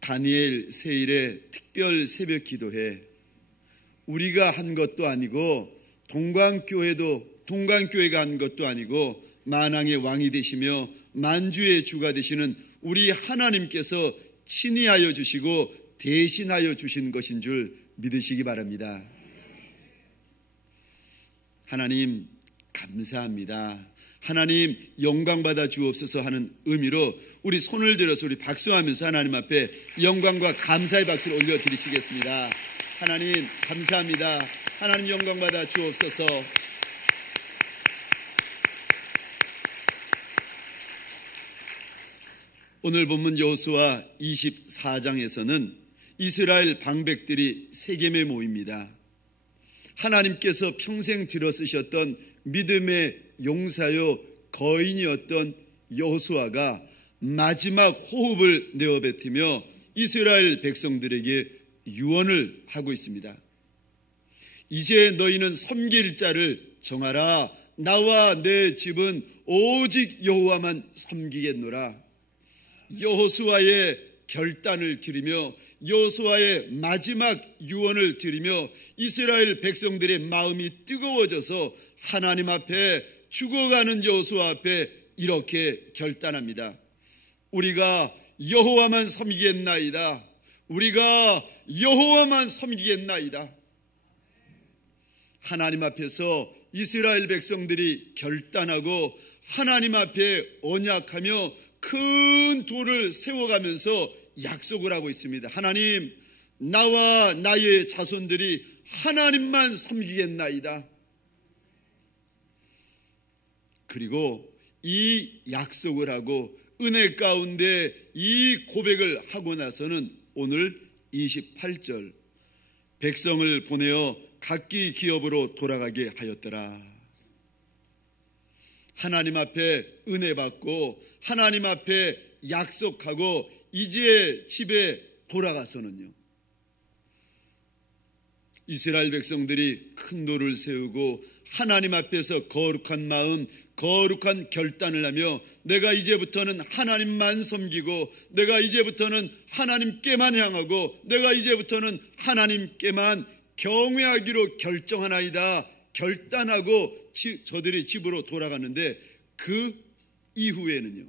다니엘 세일의 특별 새벽 기도회, 우리가 한 것도 아니고 동강교회가 한 것도 아니고 만왕의 왕이 되시며 만주의 주가 되시는 우리 하나님께서 친히 하여 주시고 대신하여 주신 것인 줄 믿으시기 바랍니다. 하나님 감사합니다. 하나님 영광받아 주옵소서 하는 의미로 우리 손을 들어서 우리 박수하면서 하나님 앞에 영광과 감사의 박수를 올려드리시겠습니다. 하나님 감사합니다. 하나님 영광받아 주옵소서. 오늘 본문 여호수아 24장에서는 이스라엘 방백들이 세겜에 모입니다. 하나님께서 평생 들어쓰셨던 믿음의 용사요 거인이었던 여호수아가 마지막 호흡을 내어뱉으며 이스라엘 백성들에게 유언을 하고 있습니다. 이제 너희는 섬길 자를 정하라. 나와 내 집은 오직 여호와만 섬기겠노라. 여호수아의 결단을 드리며 여호수아의 마지막 유언을 드리며 이스라엘 백성들의 마음이 뜨거워져서 하나님 앞에 죽어가는 여호수아 앞에 이렇게 결단합니다. 우리가 여호와만 섬기겠나이다. 우리가 여호와만 섬기겠나이다. 하나님 앞에서 이스라엘 백성들이 결단하고 하나님 앞에 언약하며 큰 돌을 세워가면서 약속을 하고 있습니다. 하나님, 나와 나의 자손들이 하나님만 섬기겠나이다. 그리고 이 약속을 하고 은혜 가운데 이 고백을 하고 나서는 오늘 28절, 백성을 보내어 각기 기업으로 돌아가게 하였더라. 하나님 앞에 은혜 받고 하나님 앞에 약속하고 이제 집에 돌아가서는요, 이스라엘 백성들이 큰 돌을 세우고 하나님 앞에서 거룩한 마음, 거룩한 결단을 하며 내가 이제부터는 하나님만 섬기고 내가 이제부터는 하나님께만 향하고 내가 이제부터는 하나님께만 경외하기로 결정하나이다 결단하고 저들이 집으로 돌아가는데, 그 이후에는요,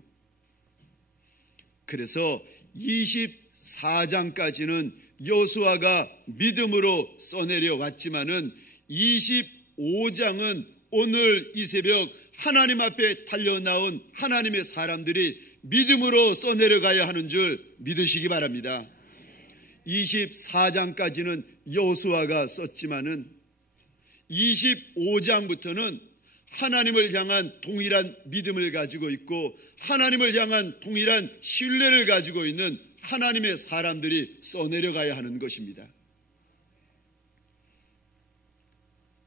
그래서 24장까지는 여호수아가 믿음으로 써내려 왔지만은 25장은 오늘 이 새벽 하나님 앞에 달려나온 하나님의 사람들이 믿음으로 써내려가야 하는 줄 믿으시기 바랍니다. 24장까지는 여호수아가 썼지만은 25장부터는 하나님을 향한 동일한 믿음을 가지고 있고 하나님을 향한 동일한 신뢰를 가지고 있는 하나님의 사람들이 써내려가야 하는 것입니다.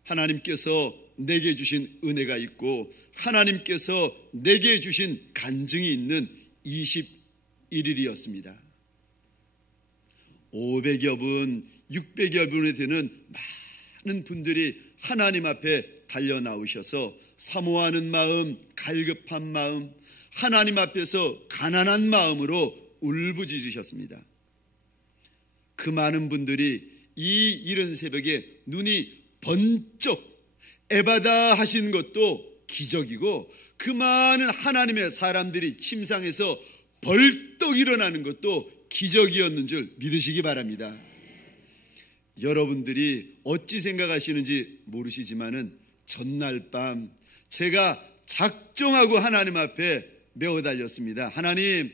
하나님께서 내게 주신 은혜가 있고 하나님께서 내게 주신 간증이 있는 21일이었습니다. 500여 분, 600여 분에 되는 많은 분들이 하나님 앞에 달려 나오셔서 사모하는 마음, 갈급한 마음, 하나님 앞에서 가난한 마음으로 울부짖으셨습니다. 그 많은 분들이 이 이른 새벽에 눈이 번쩍 에바다 하신 것도 기적이고 그 많은 하나님의 사람들이 침상에서 벌떡 일어나는 것도 기적이었는 줄 믿으시기 바랍니다. 여러분들이 어찌 생각하시는지 모르시지만은 전날 밤 제가 작정하고 하나님 앞에 메어 달렸습니다. 하나님,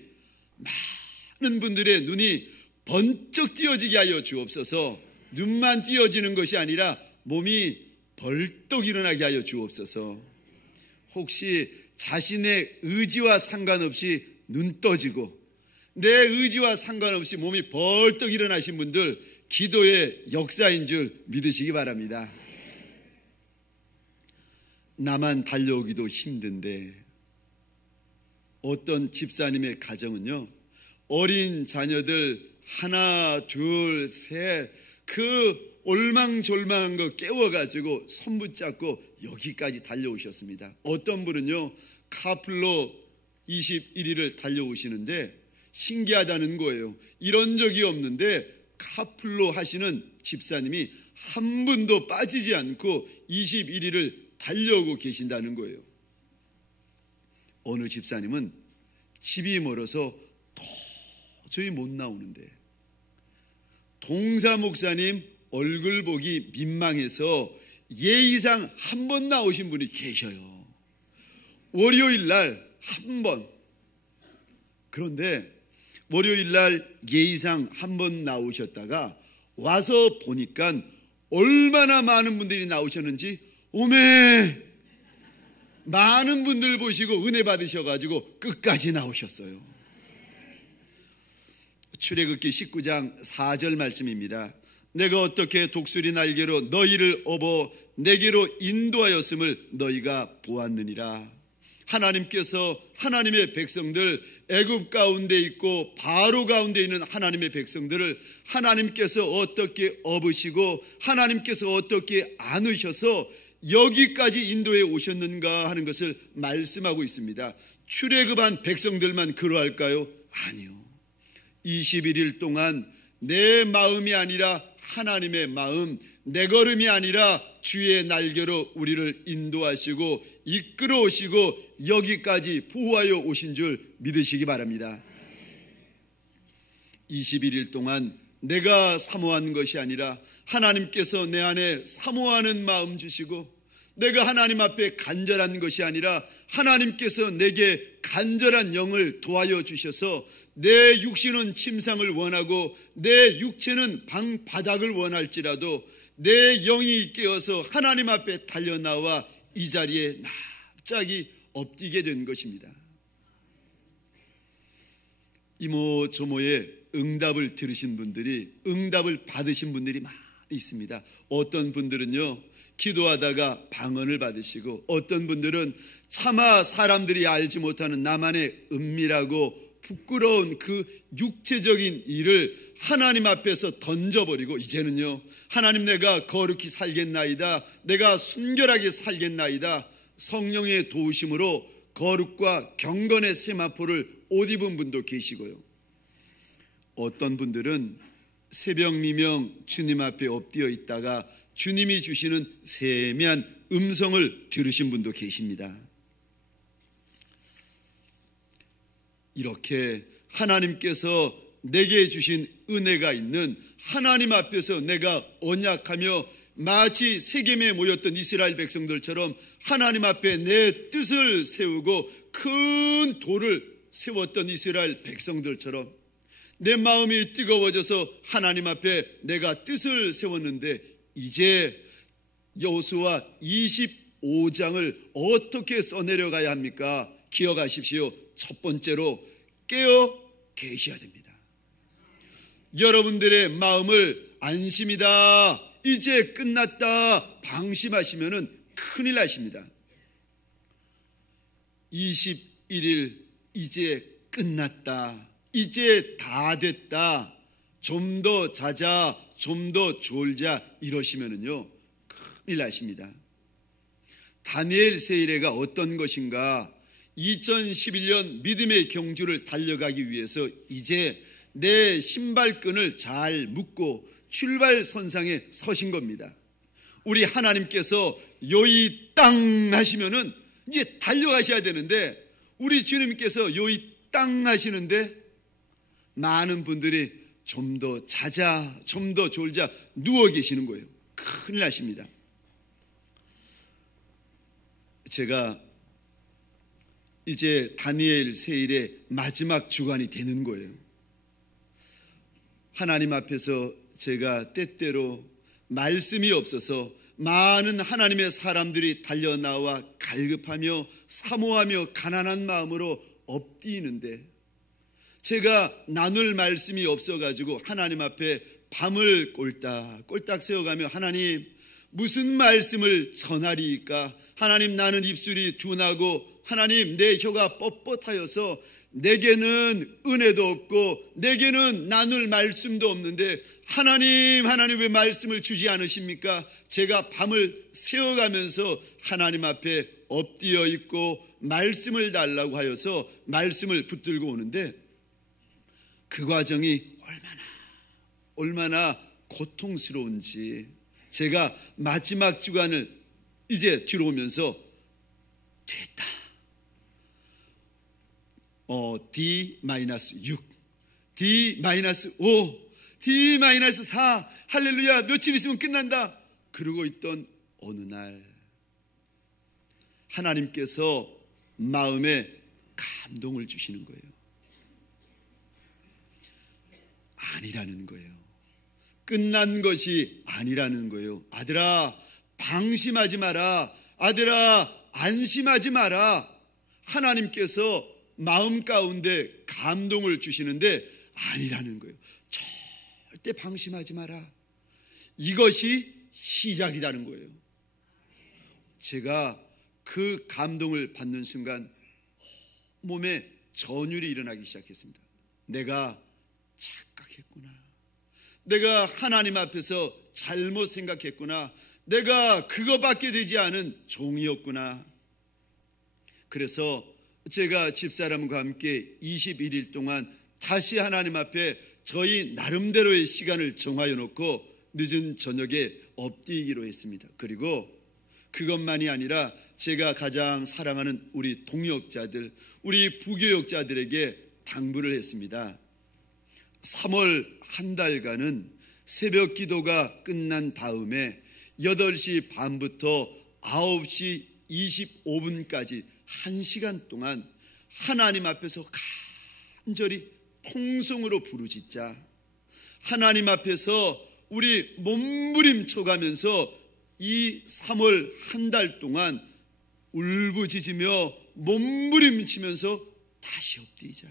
많은 분들의 눈이 번쩍 띄어지게 하여 주옵소서. 눈만 띄어지는 것이 아니라 몸이 벌떡 일어나게 하여 주옵소서. 혹시 자신의 의지와 상관없이 눈 떠지고 내 의지와 상관없이 몸이 벌떡 일어나신 분들, 기도의 역사인 줄 믿으시기 바랍니다. 나만 달려오기도 힘든데 어떤 집사님의 가정은요, 어린 자녀들 하나 둘 셋 그 올망졸망한 거 깨워가지고 손 붙잡고 여기까지 달려오셨습니다. 어떤 분은요 카풀로 21일을 달려오시는데 신기하다는 거예요. 이런 적이 없는데 카풀로 하시는 집사님이 한 분도 빠지지 않고 21일을 달려오고 계신다는 거예요. 어느 집사님은 집이 멀어서 도저히 못 나오는데 동사 목사님 얼굴 보기 민망해서 예의상 한 번 나오신 분이 계셔요. 월요일 날 한 번. 그런데 월요일 날 예의상 한 번 나오셨다가 와서 보니까 얼마나 많은 분들이 나오셨는지 오메 많은 분들 보시고 은혜 받으셔가지고 끝까지 나오셨어요. 출애굽기 19장 4절 말씀입니다. 내가 어떻게 독수리 날개로 너희를 업어 내게로 인도하였음을 너희가 보았느니라. 하나님께서 하나님의 백성들, 애굽 가운데 있고 바로 가운데 있는 하나님의 백성들을 하나님께서 어떻게 업으시고 하나님께서 어떻게 안으셔서 여기까지 인도해 오셨는가 하는 것을 말씀하고 있습니다. 출애굽한 백성들만 그러할까요? 아니요. 21일 동안 내 마음이 아니라 하나님의 마음, 내 걸음이 아니라 주의 날개로 우리를 인도하시고 이끌어 오시고 여기까지 보호하여 오신 줄 믿으시기 바랍니다. 21일 동안 내가 사모한 것이 아니라 하나님께서 내 안에 사모하는 마음 주시고, 내가 하나님 앞에 간절한 것이 아니라 하나님께서 내게 간절한 영을 도하여 주셔서 내 육신은 침상을 원하고 내 육체는 방바닥을 원할지라도 내 영이 깨어서 하나님 앞에 달려나와 이 자리에 납작이 엎드게 된 것입니다. 이모 저모의 응답을 들으신 분들이, 응답을 받으신 분들이 많이 있습니다. 어떤 분들은요 기도하다가 방언을 받으시고, 어떤 분들은 차마 사람들이 알지 못하는 나만의 은밀하고 부끄러운 그 육체적인 일을 하나님 앞에서 던져버리고, 이제는요 하나님 내가 거룩히 살겠나이다, 내가 순결하게 살겠나이다, 성령의 도우심으로 거룩과 경건의 세마포를 옷 입은 분도 계시고요, 어떤 분들은 새벽 미명 주님 앞에 엎드려 있다가 주님이 주시는 세미한 음성을 들으신 분도 계십니다. 이렇게 하나님께서 내게 주신 은혜가 있는 하나님 앞에서 내가 언약하며 마치 세겜에 모였던 이스라엘 백성들처럼 하나님 앞에 내 뜻을 세우고 큰 돌을 세웠던 이스라엘 백성들처럼 내 마음이 뜨거워져서 하나님 앞에 내가 뜻을 세웠는데, 이제 여호수아 25장을 어떻게 써내려가야 합니까? 기억하십시오. 첫 번째로 깨어 계셔야 됩니다. 여러분들의 마음을 안심이다, 이제 끝났다 방심하시면 큰일 나십니다. 21일 이제 끝났다, 이제 다 됐다, 좀 더 자자, 좀 더 졸자 이러시면은요 큰일 나십니다. 다니엘 세일회가 어떤 것인가? 2011년 믿음의 경주를 달려가기 위해서 이제 내 신발끈을 잘 묶고 출발선상에 서신 겁니다. 우리 하나님께서 요이 땅 하시면은 이제 달려가셔야 되는데, 우리 주님께서 요이 땅 하시는데 많은 분들이 좀 더 자자, 좀 더 졸자 누워 계시는 거예요. 큰일 나십니다. 제가 이제 다니엘 세일의 마지막 주간이 되는 거예요. 하나님 앞에서 제가 때때로 말씀이 없어서 많은 하나님의 사람들이 달려나와 갈급하며 사모하며 가난한 마음으로 엎드리는데, 제가 나눌 말씀이 없어가지고 하나님 앞에 밤을 꼴딱 세워가며 하나님 무슨 말씀을 전하리이까? 하나님 나는 입술이 둔하고 하나님 내 혀가 뻣뻣하여서 내게는 은혜도 없고 내게는 나눌 말씀도 없는데 하나님 왜 말씀을 주지 않으십니까? 제가 밤을 새워가면서 하나님 앞에 엎드려 있고 말씀을 달라고 하여서 말씀을 붙들고 오는데, 그 과정이 얼마나 고통스러운지 제가 마지막 주간을 이제 뒤로 오면서 됐다. D-6, D-5, D-4, 할렐루야, 며칠 있으면 끝난다. 그러고 있던 어느 날 하나님께서 마음에 감동을 주시는 거예요. 아니라는 거예요. 끝난 것이 아니라는 거예요. 아들아, 방심하지 마라. 아들아, 안심하지 마라. 하나님께서 마음 가운데 감동을 주시는데 아니라는 거예요. 절대 방심하지 마라. 이것이 시작이라는 거예요. 제가 그 감동을 받는 순간 몸에 전율이 일어나기 시작했습니다. 내가 착각했구나. 내가 하나님 앞에서 잘못 생각했구나. 내가 그거밖에 되지 않은 종이었구나. 그래서 제가 집사람과 함께 21일 동안 다시 하나님 앞에 저희 나름대로의 시간을 정하여 놓고 늦은 저녁에 엎드리기로 했습니다. 그리고 그것만이 아니라 제가 가장 사랑하는 우리 동역자들, 우리 부교역자들에게 당부를 했습니다. 3월 한 달간은 새벽 기도가 끝난 다음에 8시 반부터 9시 25분까지 1시간 동안 하나님 앞에서 간절히 통성으로 부르짖자. 하나님 앞에서 우리 몸부림쳐 가면서 이 3월 한 달 동안 울부짖으며 몸부림치면서 다시 엎드리자.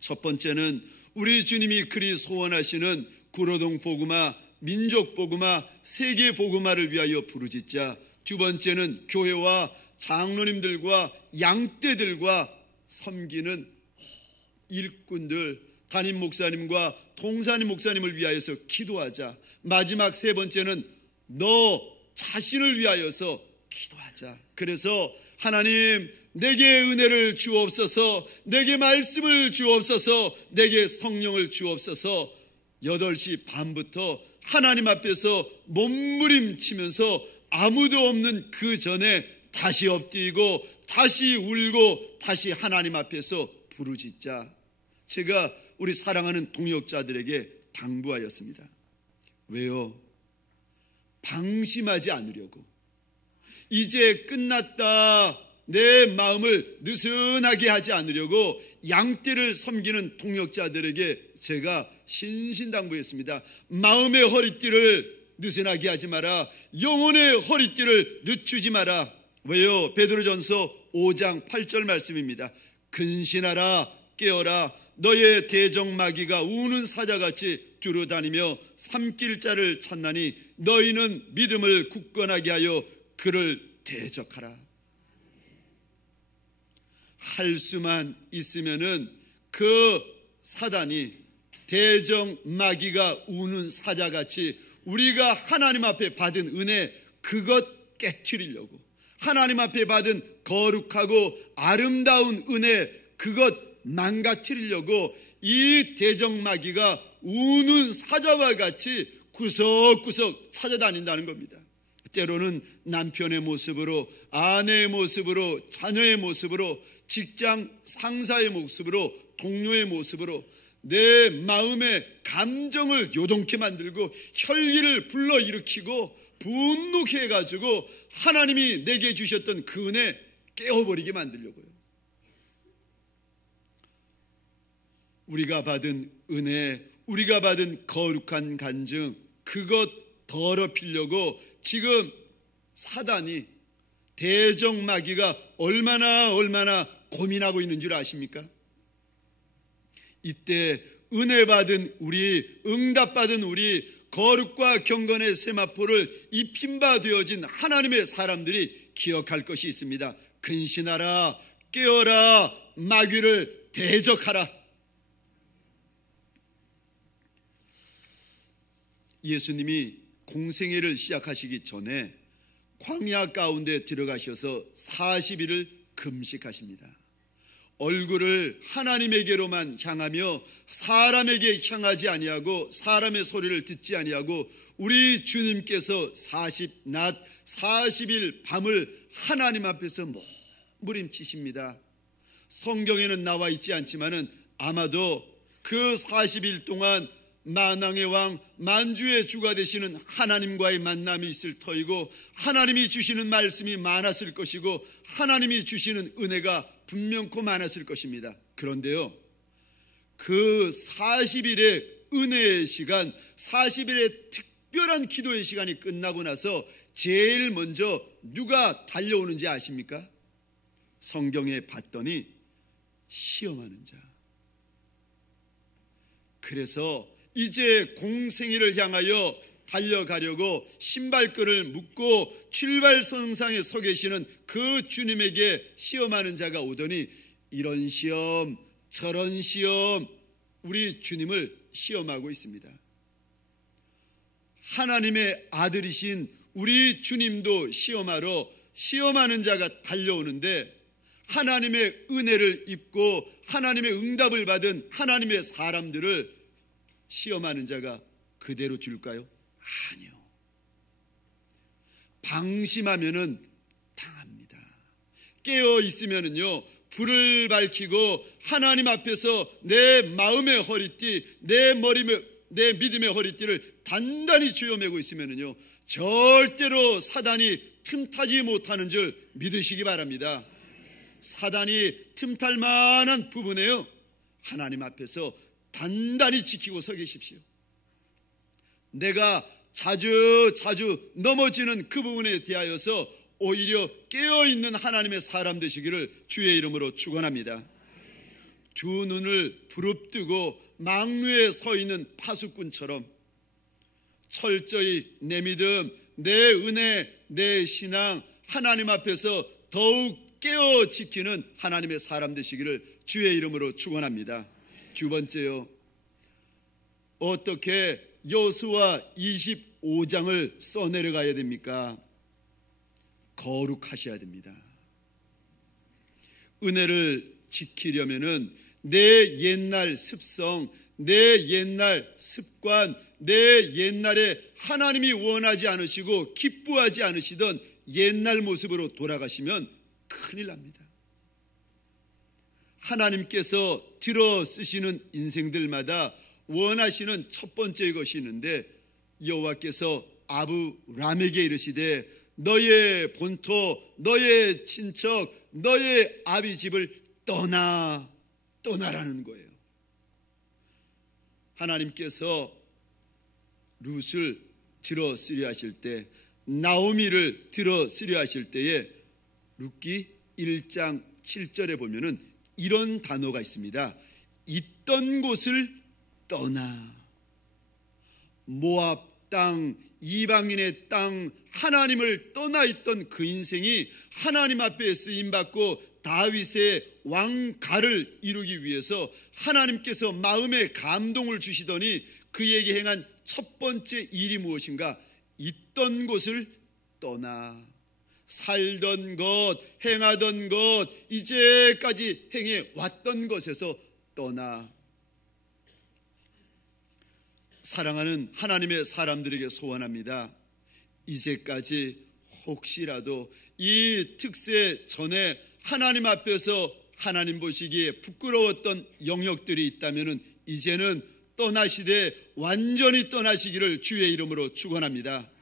첫 번째는 우리 주님이 그리 소원하시는 구로동 복음화, 민족 복음화, 세계 복음화를 위하여 부르짖자. 두 번째는 교회와 장로님들과 양떼들과 섬기는 일꾼들, 담임 목사님과 동산임 목사님을 위하여서 기도하자. 마지막 세 번째는 너 자신을 위하여서 기도하자. 그래서 하나님, 내게 은혜를 주옵소서, 내게 말씀을 주옵소서, 내게 성령을 주옵소서. 8시 반부터 하나님 앞에서 몸부림치면서 아무도 없는 그 전에 다시 엎드리고 다시 울고 다시 하나님 앞에서 부르짖자. 제가 우리 사랑하는 동역자들에게 당부하였습니다. 왜요? 방심하지 않으려고. 이제 끝났다, 내 마음을 느슨하게 하지 않으려고 양떼를 섬기는 동역자들에게 제가 신신당부했습니다. 마음의 허리띠를 느슨하게 하지 마라. 영혼의 허리띠를 늦추지 마라. 왜요? 베드로전서 5장 8절 말씀입니다. 근신하라, 깨어라. 너의 대적마귀가 우는 사자같이 두루다니며 삼킬 자를 찾나니 너희는 믿음을 굳건하게 하여 그를 대적하라. 할 수만 있으면은 그 사단이 대적마귀가 우는 사자같이 우리가 하나님 앞에 받은 은혜, 그것 깨트리려고, 하나님 앞에 받은 거룩하고 아름다운 은혜, 그것 망가뜨리려고 이 대적마귀가 우는 사자와 같이 구석구석 찾아다닌다는 겁니다. 때로는 남편의 모습으로, 아내의 모습으로, 자녀의 모습으로, 직장 상사의 모습으로, 동료의 모습으로 내 마음의 감정을 요동케 만들고 혈기를 불러일으키고 분노케 해가지고 하나님이 내게 주셨던 그 은혜 깨워버리게 만들려고요. 우리가 받은 은혜, 우리가 받은 거룩한 간증, 그것 더럽히려고 지금 사단이, 대적마귀가 얼마나 고민하고 있는 줄 아십니까? 이때 은혜 받은 우리, 응답받은 우리, 거룩과 경건의 세마포를 입힌 바 되어진 하나님의 사람들이 기억할 것이 있습니다. 근신하라, 깨어라, 마귀를 대적하라. 예수님이 공생애를 시작하시기 전에 광야 가운데 들어가셔서 40일을 금식하십니다. 얼굴을 하나님에게로만 향하며 사람에게 향하지 아니하고 사람의 소리를 듣지 아니하고 우리 주님께서 40낮 40일 밤을 하나님 앞에서 몸부림치십니다. 성경에는 나와 있지 않지만은 아마도 그 40일 동안 만왕의 왕 만주의 주가 되시는 하나님과의 만남이 있을 터이고 하나님이 주시는 말씀이 많았을 것이고 하나님이 주시는 은혜가 분명코 많았을 것입니다. 그런데요, 그 40일의 은혜의 시간, 40일의 특별한 기도의 시간이 끝나고 나서 제일 먼저 누가 달려오는지 아십니까? 성경에 봤더니 시험하는 자. 그래서 이제 공생애를 향하여 달려가려고 신발끈을 묶고 출발선상에 서 계시는 그 주님에게 시험하는 자가 오더니 이런 시험 저런 시험 우리 주님을 시험하고 있습니다. 하나님의 아들이신 우리 주님도 시험하러 시험하는 자가 달려오는데 하나님의 은혜를 입고 하나님의 응답을 받은 하나님의 사람들을 시험하는 자가 그대로 둘까요? 아니요. 방심하면은 당합니다. 깨어 있으면은요, 불을 밝히고 하나님 앞에서 내 마음의 허리띠, 내 믿음의 허리띠를 단단히 쥐어매고 있으면은요, 절대로 사단이 틈타지 못하는 줄 믿으시기 바랍니다. 사단이 틈탈 만한 부분에요, 하나님 앞에서 단단히 지키고 서 계십시오. 내가 자주 넘어지는 그 부분에 대하여서 오히려 깨어있는 하나님의 사람 되시기를 주의 이름으로 축원합니다. 두 눈을 부릅뜨고 망루에 서 있는 파수꾼처럼 철저히 내 믿음, 내 은혜, 내 신앙 하나님 앞에서 더욱 깨어 지키는 하나님의 사람 되시기를 주의 이름으로 축원합니다. 두 번째요, 어떻게 여호수아 25장을 써내려가야 됩니까? 거룩하셔야 됩니다. 은혜를 지키려면은 내 옛날 습성, 내 옛날 습관, 내 옛날에 하나님이 원하지 않으시고 기뻐하지 않으시던 옛날 모습으로 돌아가시면 큰일 납니다. 하나님께서 들어 쓰시는 인생들마다 원하시는 첫 번째 것이 있는데 여호와께서 아브람에게 이르시되 너의 본토, 너의 친척, 너의 아비 집을 떠나라는 거예요. 하나님께서 룻을 들어 쓰려 하실 때, 나오미를 들어 쓰려 하실 때에 룻기 1장 7절에 보면은 이런 단어가 있습니다. 있던 곳을 떠나. 모압 땅, 이방인의 땅, 하나님을 떠나 있던 그 인생이 하나님 앞에 쓰임받고 다윗의 왕가를 이루기 위해서 하나님께서 마음에 감동을 주시더니 그에게 행한 첫 번째 일이 무엇인가? 있던 곳을 떠나. 살던 것, 행하던 것, 이제까지 행해 왔던 것에서 떠나. 사랑하는 하나님의 사람들에게 소원합니다. 이제까지 혹시라도 이 특세 전에 하나님 앞에서 하나님 보시기에 부끄러웠던 영역들이 있다면 이제는 떠나시되 완전히 떠나시기를 주의 이름으로 축원합니다.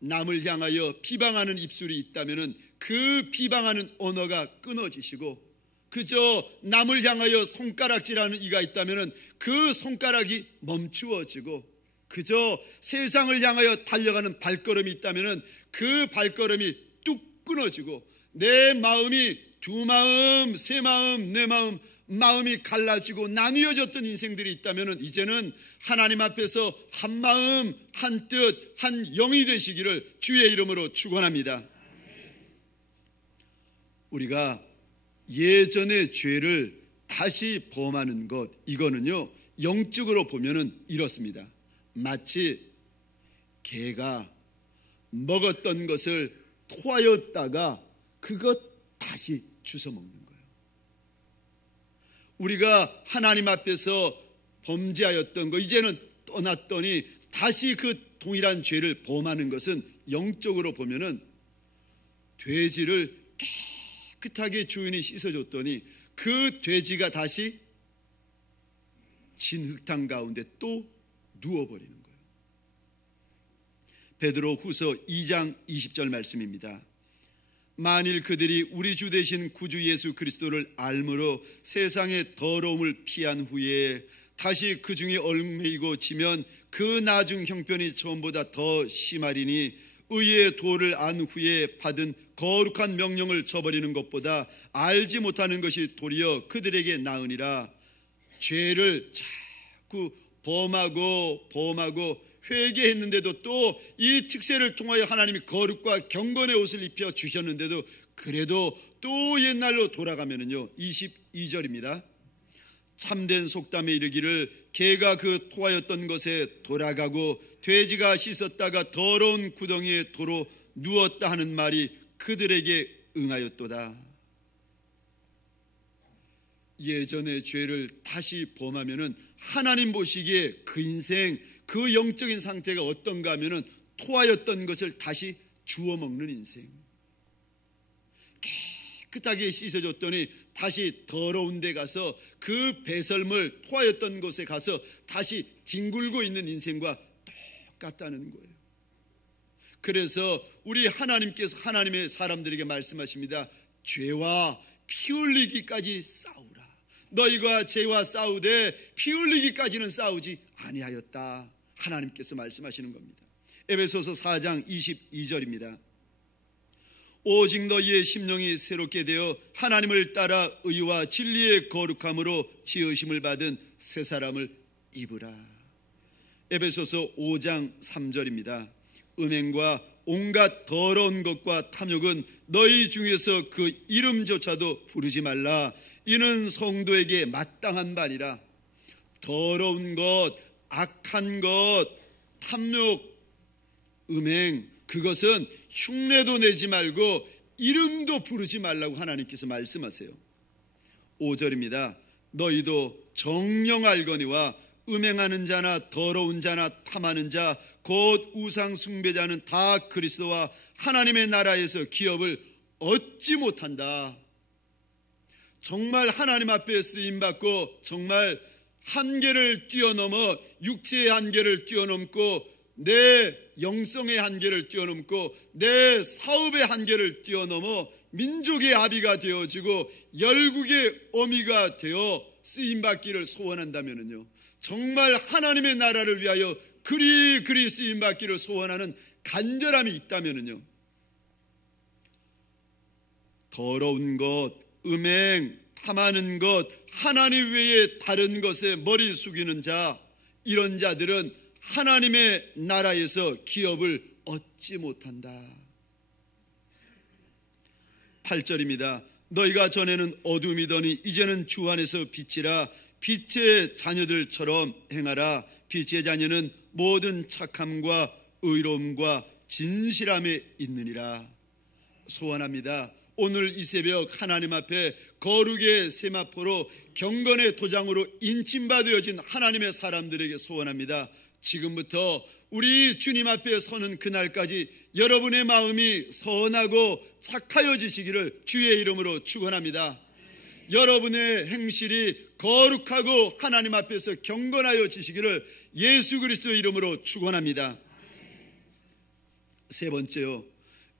남을 향하여 비방하는 입술이 있다면 그 비방하는 언어가 끊어지시고 그저 남을 향하여 손가락질하는 이가 있다면 그 손가락이 멈추어지고 그저 세상을 향하여 달려가는 발걸음이 있다면 그 발걸음이 뚝 끊어지고 내 마음이 두 마음, 세 마음, 네 마음, 마음이 갈라지고 나뉘어졌던 인생들이 있다면 이제는 하나님 앞에서 한 마음, 한 뜻, 한 영이 되시기를 주의 이름으로 축원합니다. 우리가 예전의 죄를 다시 범하는 것, 이거는요 영적으로 보면은 이렇습니다. 마치 개가 먹었던 것을 토하였다가 그것 다시 주워 먹는 거예요. 우리가 하나님 앞에서 범죄하였던 거 이제는 떠났더니 다시 그 동일한 죄를 범하는 것은 영적으로 보면은 돼지를 깨끗하게 주인이 씻어줬더니 그 돼지가 다시 진흙탕 가운데 또 누워버리는 거예요. 베드로후서 2장 20절 말씀입니다. 만일 그들이 우리 주 되신 구주 예수 그리스도를 알므로 세상의 더러움을 피한 후에 다시 그 중에 얽매이고 지면 그 나중 형편이 처음보다 더 심하리니 의의 도를 안 후에 받은 거룩한 명령을 저버리는 것보다 알지 못하는 것이 도리어 그들에게 나으니라. 죄를 자꾸 범하고 회개했는데도 또 이 특세를 통하여 하나님이 거룩과 경건의 옷을 입혀 주셨는데도 그래도 또 옛날로 돌아가면은요 22절입니다. 참된 속담에 이르기를 개가 그 토하였던 것에 돌아가고 돼지가 씻었다가 더러운 구덩이에 도로 누웠다 하는 말이 그들에게 응하였도다. 예전의 죄를 다시 범하면은 하나님 보시기에 그 인생 그 영적인 상태가 어떤가 하면은 토하였던 것을 다시 주워 먹는 인생. 깨끗하게 씻어줬더니 다시 더러운 데 가서 그 배설물 토하였던 곳에 가서 다시 뒹굴고 있는 인생과 똑같다는 거예요. 그래서 우리 하나님께서 하나님의 사람들에게 말씀하십니다. 죄와 피 흘리기까지 싸우라. 너희가 죄와 싸우되 피 흘리기까지는 싸우지 아니하였다. 하나님께서 말씀하시는 겁니다. 에베소서 4장 22절입니다. 오직 너희의 심령이 새롭게 되어 하나님을 따라 의와 진리의 거룩함으로 지으심을 받은 새 사람을 입으라. 에베소서 5장 3절입니다. 음행과 온갖 더러운 것과 탐욕은 너희 중에서 그 이름조차도 부르지 말라. 이는 성도에게 마땅한 바니라. 더러운 것, 악한 것, 탐욕, 음행, 그것은 흉내도 내지 말고 이름도 부르지 말라고 하나님께서 말씀하세요. 5절입니다. 너희도 정령 알거니와 음행하는 자나 더러운 자나 탐하는 자 곧 우상 숭배자는 다 그리스도와 하나님의 나라에서 기업을 얻지 못한다. 정말 하나님 앞에 쓰임받고 정말 한계를 뛰어넘어 육체의 한계를 뛰어넘고 내 영성의 한계를 뛰어넘고 내 사업의 한계를 뛰어넘어 민족의 아비가 되어지고 열국의 어미가 되어 쓰임받기를 소원한다면요, 정말 하나님의 나라를 위하여 그리 쓰임받기를 소원하는 간절함이 있다면요, 더러운 것, 음행, 탐하는 것, 하나님 외에 다른 것에 머리 숙이는 자, 이런 자들은 하나님의 나라에서 기업을 얻지 못한다. 8절입니다. 너희가 전에는 어둠이더니 이제는 주 안에서 빛이라. 빛의 자녀들처럼 행하라. 빛의 자녀는 모든 착함과 의로움과 진실함에 있느니라. 소원합니다. 오늘 이 새벽 하나님 앞에 거룩의 세마포로 경건의 도장으로 인침받아진 하나님의 사람들에게 소원합니다. 지금부터 우리 주님 앞에 서는 그날까지 여러분의 마음이 선하고 착하여지시기를 주의 이름으로 축원합니다. 여러분의 행실이 거룩하고 하나님 앞에서 경건하여지시기를 예수 그리스도의 이름으로 축원합니다. 세 번째요,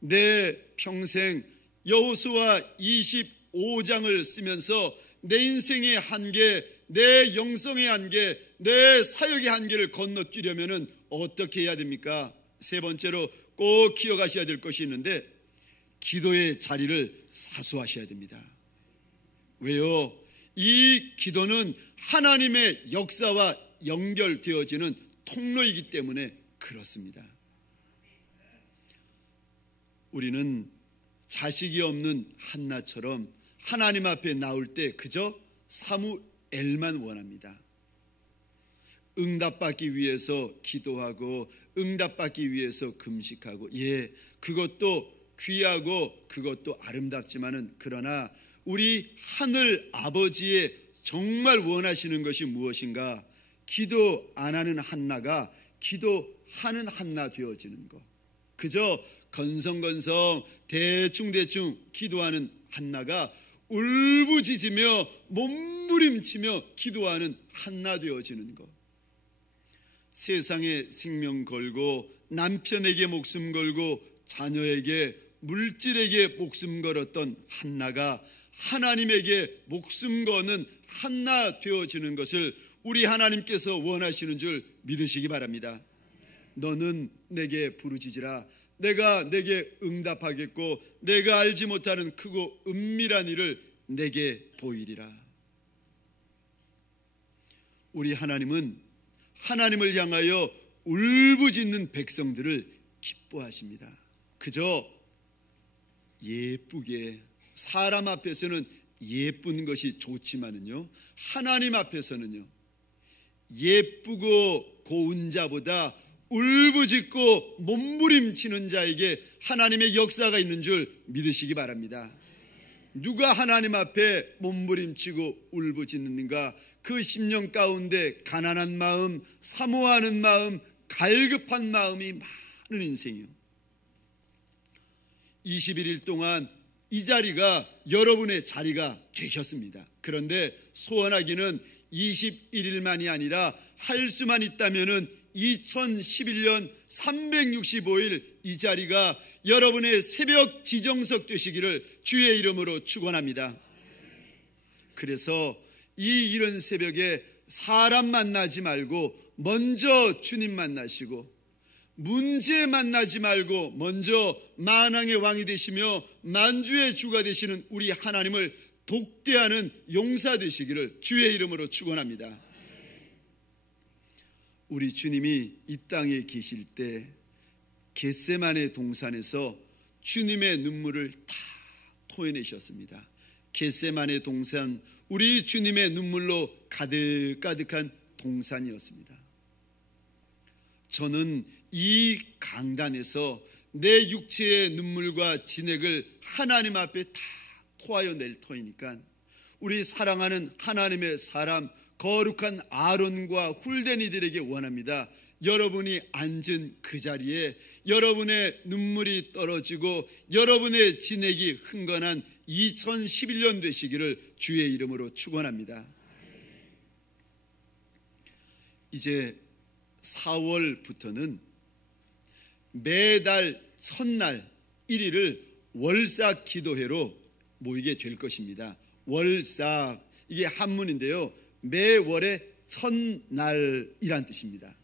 내 평생 여호수아 25장을 쓰면서 내 인생의 한계, 내 영성의 한계, 내 사역의 한계를 건너뛰려면 어떻게 해야 됩니까? 세 번째로 꼭 기억하셔야 될 것이 있는데, 기도의 자리를 사수하셔야 됩니다. 왜요? 이 기도는 하나님의 역사와 연결되어지는 통로이기 때문에 그렇습니다. 우리는 자식이 없는 한나처럼 하나님 앞에 나올 때 그저 사무엘만 원합니다. 응답받기 위해서 기도하고 응답받기 위해서 금식하고, 그것도 귀하고 그것도 아름답지만은, 그러나 우리 하늘 아버지의 정말 원하시는 것이 무엇인가? 기도 안 하는 한나가 기도하는 한나 되어지는 것. 그저 건성건성 대충대충 기도하는 한나가 울부짖으며 몸부림치며 기도하는 한나 되어지는 것. 세상에 생명 걸고 남편에게 목숨 걸고 자녀에게 물질에게 목숨 걸었던 한나가 하나님에게 목숨 거는 한나 되어지는 것을 우리 하나님께서 원하시는 줄 믿으시기 바랍니다. 너는 내게 부르짖으라. 내가 내게 응답하겠고 내가 알지 못하는 크고 은밀한 일을 내게 보이리라. 우리 하나님은 하나님을 향하여 울부짖는 백성들을 기뻐하십니다. 그저 예쁘게 사람 앞에서는 예쁜 것이 좋지만은요, 하나님 앞에서는요, 예쁘고 고운 자보다 울부짖고 몸부림치는 자에게 하나님의 역사가 있는 줄 믿으시기 바랍니다. 누가 하나님 앞에 몸부림치고 울부짖는가? 그 심령 가운데 가난한 마음, 사모하는 마음, 갈급한 마음이 많은 인생이요. 21일 동안 이 자리가 여러분의 자리가 되셨습니다. 그런데 소원하기는 21일만이 아니라 할 수만 있다면은 2011년 365일 이 자리가 여러분의 새벽 지정석 되시기를 주의 이름으로 축원합니다. 그래서 이 이른 새벽에 사람 만나지 말고 먼저 주님 만나시고, 문제 만나지 말고 먼저 만왕의 왕이 되시며 만주의 주가 되시는 우리 하나님을 독대하는 용사 되시기를 주의 이름으로 축원합니다. 우리 주님이 이 땅에 계실 때 겟세마네 동산에서 주님의 눈물을 다 토해내셨습니다. 겟세마네 동산, 우리 주님의 눈물로 가득가득한 동산이었습니다. 저는 이 강단에서 내 육체의 눈물과 진액을 하나님 앞에 다 토하여 낼 터이니까 우리 사랑하는 하나님의 사람 거룩한 아론과 훌된 이들에게 원합니다. 여러분이 앉은 그 자리에 여러분의 눈물이 떨어지고 여러분의 진액이 흥건한 2011년 되시기를 주의 이름으로 축원합니다. 이제 4월부터는 매달 첫날 1일을 월삭 기도회로 모이게 될 것입니다. 월삭, 이게 한문인데요, 매월의 첫날이란 뜻입니다.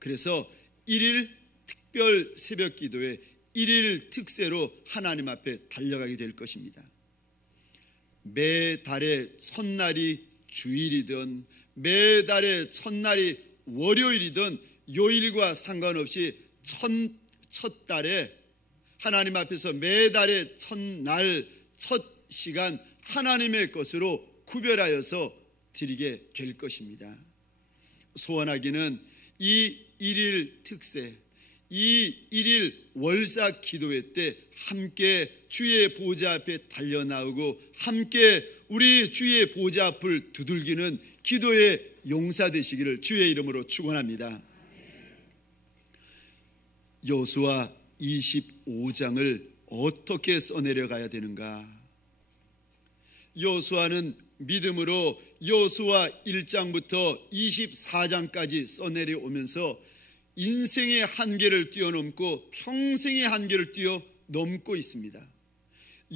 그래서 1일 특별 새벽 기도회 1일 특세로 하나님 앞에 달려가게 될 것입니다. 매달의 첫날이 주일이든 매달의 첫날이 월요일이든 요일과 상관없이 첫 달에 하나님 앞에서 매달의 첫날 첫 시간 하나님의 것으로 구별하여서 드리게 될 것입니다. 소원하기는 이 1일 특세, 이 1일 월삭 기도회 때 함께 주의 보좌 앞에 달려나오고 함께 우리 주의 보좌 앞을 두들기는 기도의 용사 되시기를 주의 이름으로 축원합니다. 여호수아 25장을 어떻게 써내려가야 되는가? 여호수아는 믿음으로 여호수아 1장부터 24장까지 써내려오면서 인생의 한계를 뛰어넘고 평생의 한계를 뛰어넘고 있습니다.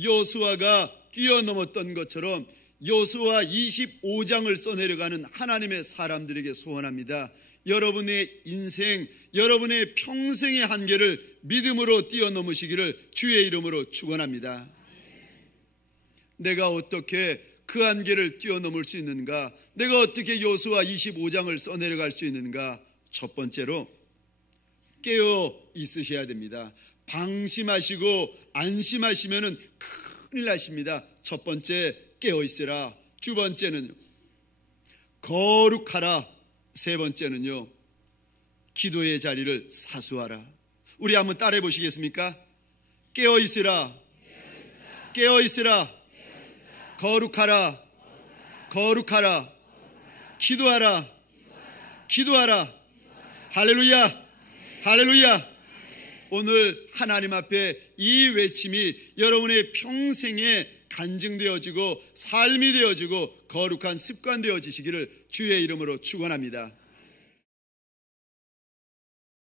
여호수아가 뛰어넘었던 것처럼 여호수아 25장을 써내려가는 하나님의 사람들에게 소원합니다. 여러분의 인생, 여러분의 평생의 한계를 믿음으로 뛰어넘으시기를 주의 이름으로 축원합니다. 내가 어떻게 그 한계를 뛰어넘을 수 있는가? 내가 어떻게 여호수아 25장을 써내려갈 수 있는가? 첫 번째로 깨어 있으셔야 됩니다. 방심하시고 안심하시면 큰일 나십니다. 첫 번째, 깨어 있으라. 두 번째는 거룩하라. 세 번째는요, 기도의 자리를 사수하라. 우리 한번 따라해 보시겠습니까? 깨어 있으라. 깨어 있으라. 거룩하라. 거룩하라. 기도하라. 기도하라. 할렐루야. 할렐루야. 오늘 하나님 앞에 이 외침이 여러분의 평생에 간증되어지고 삶이 되어지고 거룩한 습관 되어지시기를 주의 이름으로 축원합니다.